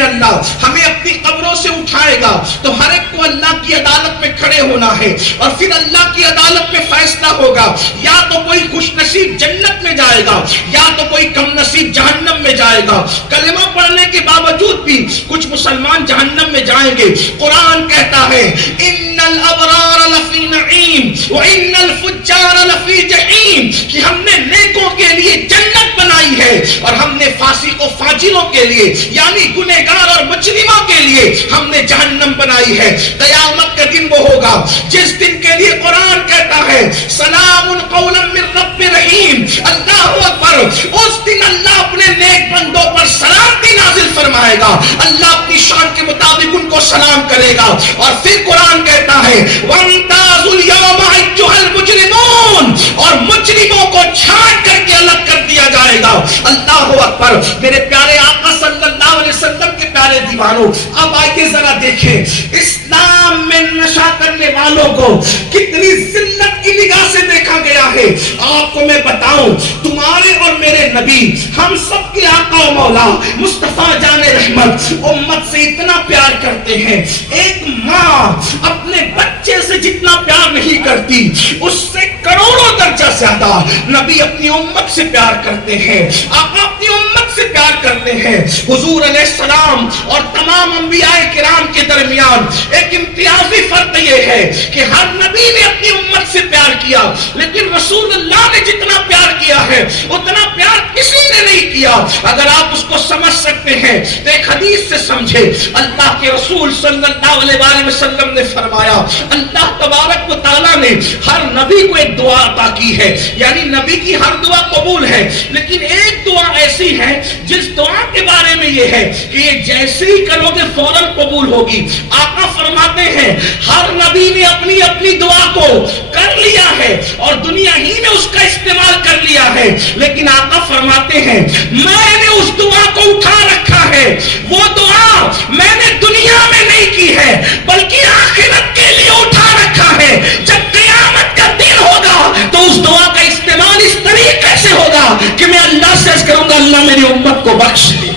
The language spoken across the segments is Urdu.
میں اللہ ہمیں اپنی قبروں سے اٹھائے گا تو ہر ایک کو اللہ کی عدالت میں کھڑے ہونا ہے اور پھر اللہ کی عدالت میں فیصلہ ہوگا. یا تو کوئی خوش نصیب جنت میں جائے گا یا تو کوئی کم نصیب جہنم میں جائے گا. کلمہ پڑھنے کے باوجود بھی کچھ مسلمان جہنم میں جائیں گے. قرآن کہتا ہے ان الابرار لفی نعیم وان الفجار لفی جحیم کہ ہم نے نیکوں کے لیے جنت بنائی ہے اور ہم نے فاسق و فاجروں کے لیے یعنی گنہگار اور مجرموں کے لیے ہم نے جہنم بنائی ہے. قیامت کا دن وہ ہوگا جس دن کے لیے قرآن کہتا ہے سلام قولا من رب رحیم. اللہ اکبر. اس دن اللہ اپنے نیک بندوں پر سلامتی نازل فرمائے گا. اللہ اپنی شان کے مطابق ان کو سلام کرے گا اور پھر قرآن کہتا ہے وَامْتَازُوا الْيَوْمَ أَيُّهَا الْمُجْرِمُونَ اور مجرموں کو چھانٹ کر کے الگ کر دیا جائے گا. اللہ اکبر. میرے پیارے آقا صلی اللہ علیہ وسلم کے پیارے دیوانوں اب آئیے ذرا دیکھیں اسلام میں نشہ کرنے والوں کو کتنی ذلت کی نگاہ سے دیکھا گیا ہے. آپ کو میں بتاؤں تمہارے اور میرے نبی ہم سب کے آقا و مولا مصطفیٰ جان رحمت امت سے اتنا پیار کرتے ہیں. ایک ماں اپنے بچے سے جتنا پیار نہیں کرتی اس سے کروڑوں درجہ زیادہ نبی اپنی امت سے پیار کرتے ہیں. آقا اپنی امت سے پیار کرتے ہیں. حضور علیہ السلام اور تمام انبیاء کرام کے درمیان ایک امتیازی فرق یہ ہے کہ ہر نبی نے اپنی امت سے پیار کیا لیکن رسول اللہ نے جتنا پیار کیا ہے اتنا پیار کسی نے نہیں کیا. اگر آپ اس کو سمجھ سکتے ہیں تو ایک حدیث سے سمجھے. اللہ کے رسول صلی اللہ علیہ وسلم نے فرمایا اللہ تبارک و تعالیٰ نے ہر نبی کو ایک دعا عطا کی ہے یعنی نبی کی ہر دعا قبول ہے لیکن ایک دعا ایسی ہے جس دعا کے بارے میں یہ ہے کہ یہ جیسے ہی کرو گے فوراً قبول ہوگی. آقا فرماتے ہیں ہر نبی نے اپنی اپنی دعا کو کر لیا ہے اور دنیا ہی میں اس کا استعمال کر لیا ہے لیکن آقا فرماتے ہیں میں نے اس دعا کو اٹھا رکھا ہے. وہ دعا میں نے دنیا میں نہیں کی ہے بلکہ آخرت کے لیے اٹھا رکھا ہے. جب قیامت کا دن ہوگا تو اس دعا کا استعمال اس طریقے سے ہوگا کہ میں اللہ سے عرض کروں گا اللہ میری امت کو بخش دے.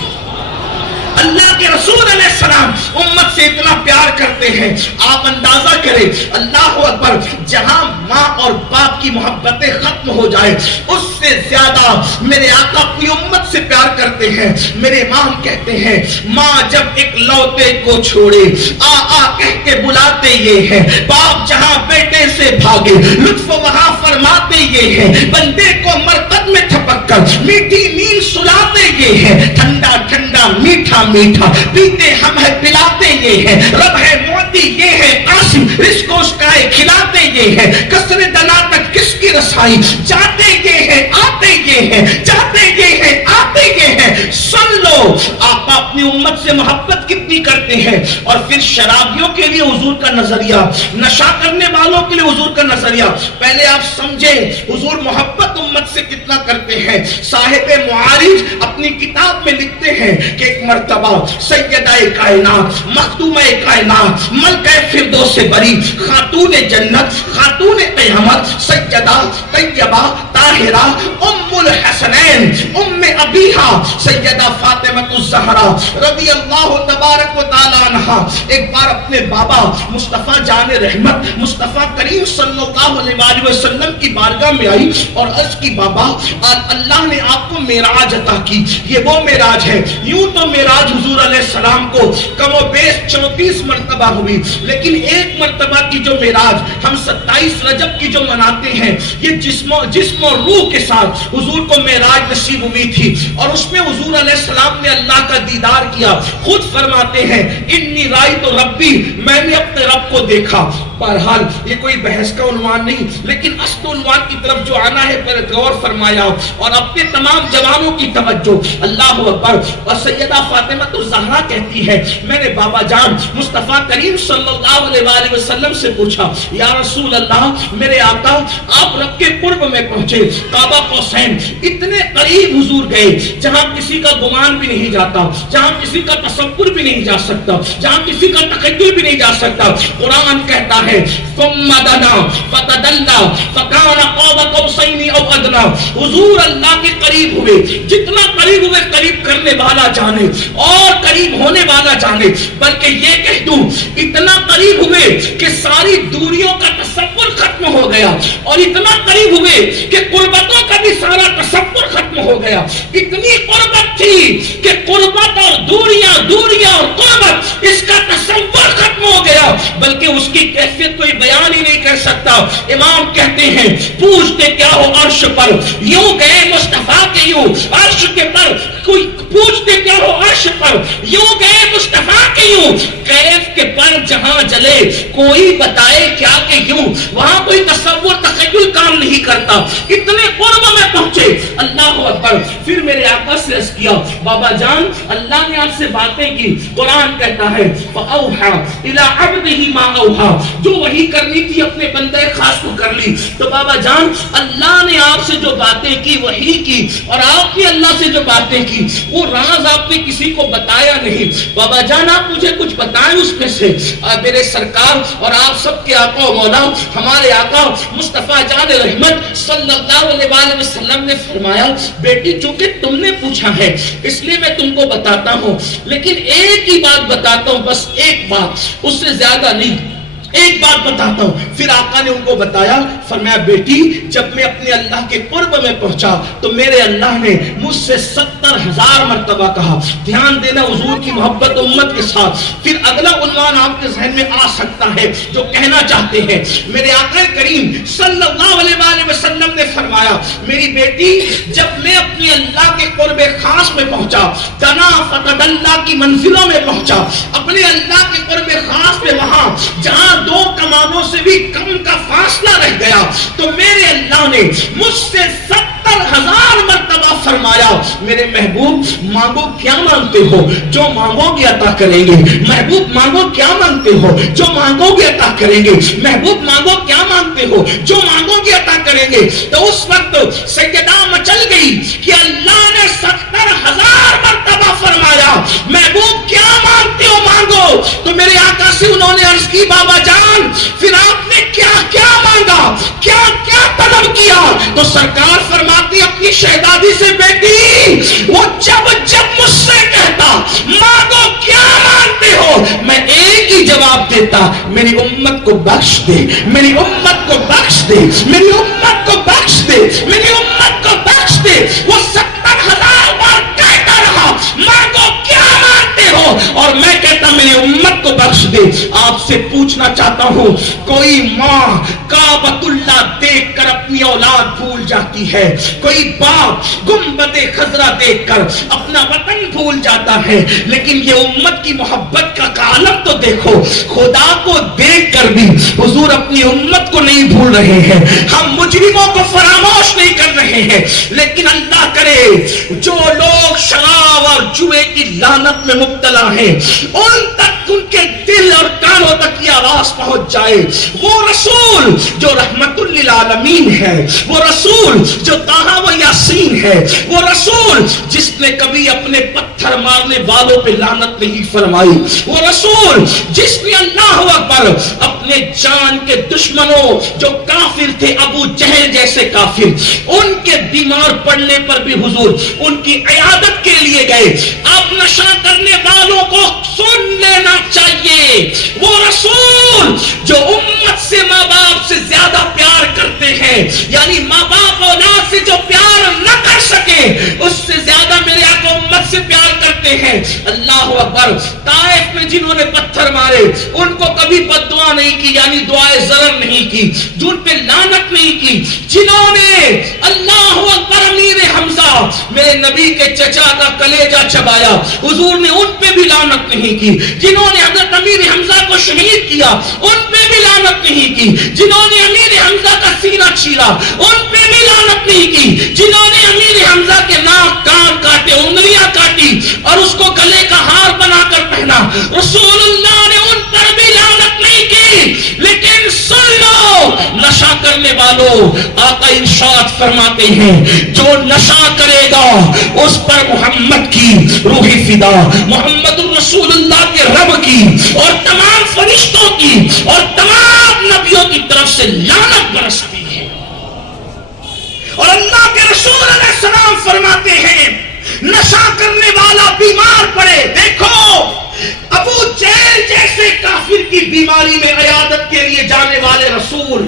اللہ کے رسول علیہ السلام امت سے اتنا پیار کرتے ہیں. آپ اندازہ کریں اللہ اکبر جہاں ماں اور باپ کی محبتیں ختم ہو جائے اس سے زیادہ میرے آقا اپنی امت سے پیار کرتے ہیں. میرے امام کہتے ہیں ماں جب ایک لوتے کو چھوڑے آ کہہ کے بلاتے یہ ہیں. باپ جہاں بیٹے سے بھاگے لطف وہاں فرماتے یہ ہیں. بندے کو مرقد میں تھپک کر میٹھی نیند سلاتے یہ ہیں. ٹھنڈا ٹھنڈا میٹھا میٹھا پیتے ہم ہے پلاتے یہ ہیں. رب ہے موتی یہ ہے قاسم رزق اس کا ہے کھلاتے یہ ہیں. کسر دنا تک کس کی رسائی جاتے یہ ہیں آتے یہ ہیں جاتے یہ ہیں آتے یہ ہیں. سن لو آپ اپنی امت سے محبت کتنی کرتے ہیں. اور پھر شرابیوں کے لیے حضور کا نظریہ نشہ کرنے والوں کے لیے حضور کا نظریہ پہلے آپ سمجھیں حضور محبت امت سے کتنا کرتے ہیں. صاحب معارج اپنی کتاب میں لکھتے ہیں کہ ایک مرتبہ سیدہ کائنات مختومہ کائنات ملکہ فردوس بری خاتون جنت خاتون قیامت سیدہ طیبہ طاہرہ ام الحسنین ام ابیہا سیدہ فاطمہ الزہرا رضی اللہ تبارک و تعالی عنہا ایک بار اپنے بابا مصطفیٰ جان رحمت مصطفیٰ کریم صلی اللہ علیہ وسلم کی بارگاہ میں آئی اور عرض کی بابا اللہ نے آپ کو معراج عطا کی. یہ وہ معراج ہے. یوں تو معراج حضور علیہ السلام کو کم و بیش 34 مرتبہ ہوئی لیکن ایک مرتبہ کی جو معراج ہم 27 رجب کی جو مناتے ہیں یہ جسم و روح کے ساتھ حضور کو معراج نصیب ہوئی تھی اور اس میں حضور علیہ السلام نے اللہ کا دیدار کیا. خود فرماتے ہیں انی رأیت ربی میں نے اپنے رب کو دیکھا. بہرحال یہ کوئی بحث کا عنوان نہیں لیکن اصل عنوان کی طرف جو آنا ہے پر غور فرمایا اور اپنے تمام جوانوں کی توجہ. اللہ اکبر. اور سیدہ فاطمہ الزہرا کہتی ہے میں نے بابا جان مصطفیٰ کریم صلی اللہ علیہ وسلم سے پوچھا یا رسول اللہ میرے آقا آپ رب کے قرب میں پہنچے پہنچے کعبہ قوسین اتنے قریب حضور گئے جہاں کسی کا گمان بھی نہیں جاتا, جہاں کسی کا تصور بھی نہیں جا سکتا, جہاں کسی کا تخیل بھی نہیں جا سکتا. قرآن کہتا ہے ثم دنا فتدلى فكان قاب قوسين او ادنى, حضور اللہ کے قریب ہوئے, جتنا قریب ہوئے قریب کرنے والا جانے اور قریب ہونے والا جانے, بلکہ یہ کہہ دوں اتنا قریب ہوئے کہ ساری دوریوں کا تصور ختم ہو گیا, اور اتنا قریب ہوئے کہ قربتوں کا بھی سارا تصور ختم ہو گیا. اتنی قربت تھی کہ قربت اور دوریاں اور قربت اس کا تصور ختم ہو گیا, بلکہ اس کی کیفیت کوئی بیان ہی نہیں کر سکتا. امام کہتے ہیں پوچھتے کیا ہو عرش پر, یوں گئے مصطفیٰ کے یوں عرش کے پر, کوئی پوچھتے کیا ہو عرش پر, یوں گئے مصطفیٰ کے یوں, کیف کے پر جہاں جلے کوئی بتائے کیا کہ یوں, وہاں کوئی تصور تخیل کام نہیں کرتا. اتنے قرب میں پہنچے, اللہ اکبر. پھر میرے آقا سے عرض کیا بابا جان اللہ نے آپ سے باتیں کی, قرآن کہتا ہے فَأَوْحَى إِلَىٰ عَبْدِهِ مَا أَوْحَى, جو وہی کرنی تھی اپنے بندے خاص کو کر لی. تو بابا جان اللہ نے آپ سے جو باتیں کی وہی کی, اور آپ نے اللہ سے جو باتیں کی وہ راز آپ نے کسی کو بتایا نہیں. بابا جان آپ مجھے کچھ بتائیں اس میں سے. میرے سرکار اور آپ سب کے آقا و مولا ہمارے آقا مصطفیٰ جان رحمت صلی اللہ علیہ وسلم نے فرمایا بیٹی چونکہ تم نے پوچھا ہے اس لیے میں تم کو بتاتا ہوں, لیکن ایک ہی بات بتاتا ہوں, بس ایک بات, اس سے زیادہ نہیں, ایک بات بتاتا ہوں. پھر آقا نے ان کو بتایا, فرمایا بیٹی جب میں اپنے اللہ کے قرب میں پہنچا تو میرے اللہ نے مجھ سے 70,000 مرتبہ کہا. دھیان دینا حضور کی محبت امت کے ساتھ. پھر اگلا عنوان آپ کے ذہن میں آ سکتا ہے جو کہنا چاہتے ہیں. میرے آقا کریم صلی اللہ علیہ وسلم نے فرمایا میری بیٹی جب میں اپنی اللہ کے قرب خاص میں پہنچا, دنا فتدلى کی منزلوں میں پہنچا, اپنے اللہ کے قرب خاص میں, وہاں جہاں 2 کمانوں سے بھی کم کا فاصلہ رہ گیا, تو میرے اللہ نے مجھ سے 70,000 مرتبہ فرمایا میرے محبوب مانگو کیا مانگتے ہو, جو مانگو گے عطا کریں گے. محبوب مانگو کیا مانگتے ہو, جو مانگو گے عطا کریں گے. محبوب مانگو کیا مانگتے ہو, جو مانگو گے عطا کریں گے. تو اس وقت سجدہ مچل گئی کہ اللہ نے 70,000 مرتبہ فرمایا محبوب کیا مانگتے ہو مانگو. تو میرے آقا سے انہوں نے عرض کی بابا جان پھر آپ نے کیا کیا مانگا, کیا کیا طلب کیا. تو سرکار فرماتی اپنی شہزادی سے بیٹی وہ جب جب مجھ سے کہتا مانگو کیا مانگتے ہو, میں ایک ہی جواب دیتا میری امت کو بخش دے, میری امت کو بخش دے, میری امت کو بخش دے, میری امت کو بخش دے. وہ 70,000 بار کہتا رہا مانگو کیا مانگتے ہو, اور میں کہتا میری امت کو بخش دے. آپ سے پوچھنا چاہتا ہوں کوئی ماں کعبۃ اللہ دیکھ کر اپنی اولاد بھول جاتی ہے, کوئی باپ گنبد خضرا دیکھ کر اپنا وطن بھول جاتا ہے, لیکن یہ امت کی محبت کا عالم تو دیکھو, خدا کو دیکھ کر بھی حضور اپنی امت کو نہیں بھول رہے ہیں. ہم مجرموں کو فراموش نہیں کر رہے ہیں, لیکن اللہ کرے جو لوگ شراب اور جوئے کی لعنت میں مبتلا ہیں ان تک ان کے دل اور کانوں تک یہ آواز پہنچ جائے وہ رسول جو رحمت للعالمین ہے, وہ رسول جو طٰہٰ و یاسین ہے, وہ رسول جس نے کبھی اپنے پتھر مارنے والوں پہ لعنت نہیں فرمائی, وہ رسول جس نے اللہ اکبر اپنے جان کے دشمنوں جو کافر تھے ابو جہل جیسے کافر, ان کے بیمار پڑنے پر بھی حضور ان کی عیادت کے لیے گئے. اب نشہ کرنے والوں کو سن لینا چاہیے, وہ رسول جو امت سے ماں باپ سے زیادہ پیار کرتے ہیں, یعنی ماں باپ اولاد سے جو پیار نہ کر سکے اس سے زیادہ میرے آقا امت سے پیار کرتے ہیں. اللہ اکبر. طائف میں جنہوں نے پتھر مارے ان کو کبھی بد دعا نہیں کی, یعنی دعائے ضرر نہیں کی, جن پہ لعنت نہیں کی. جنہوں نے اللہ اکبر امیر حمزہ میرے نبی کے چچا کا کلیجہ چبایا حضور نے ان پہ بھی لعنت نہیں کی. جنہوں نے حضرت امیر حمزہ کو شہید کیا ان پہ بھی لعنت نہیں کی. جنہوں نے امیر حمزہ کا سینہ چھیلا ان پہ بھی لعنت نہیں کی. جنہوں نے امیر حمزہ کے ناک کان کاٹے انگلیاں کاٹی اور اس کو گلے کا ہار بنا کر پہنا رسول اللہ نے ان پر بھی لعنت نہیں کی. لیکن سن لو نشہ کرنے والوں آقا ارشاد ارشاد فرماتے ہیں جو نشہ کرے گا اس پر محمد کی روح فدا، محمد الرسول اللہ کے رب کی اور تمام فرشتوں کی اور تمام نبیوں کی طرف سے لعنت برستی ہے۔ اور اللہ کے رسول علیہ السلام فرماتے ہیں نشہ کرنے والا بیمار پڑے، دیکھو ابو جہل جیسے کافر کی بیماری میں عیادت کے لیے جانے والے رسول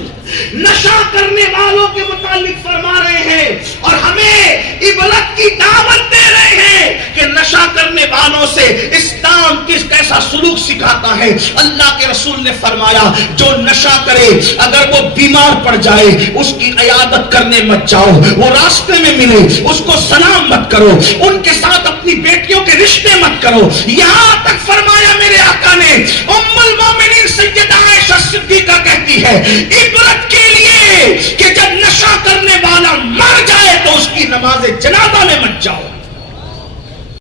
نشہ کرنے والوں کے متعلق فرما رہے ہیں اور ہمیں عبرت کی دعوت دے رہے ہیں کہ نشہ کرنے والوں سے اسلام کیسا سلوک سکھاتا ہے۔ اللہ کے رسول نے فرمایا جو نشہ کرے اگر وہ بیمار پڑ جائے اس کی عیادت کرنے مت جاؤ، وہ راستے میں ملے اس کو سلام مت کرو، ان کے ساتھ اپنی بیٹیوں کے رشتے مت کرو۔ یہاں تک فرمایا میرے آقا نے، ام المومنین سیدہ عائشہ صدیقہ کہتی ہے عبرت کے لیے کہ جب نشہ کرنے والا مر جائے تو اس کی نماز جنازہ میں مت جاؤ۔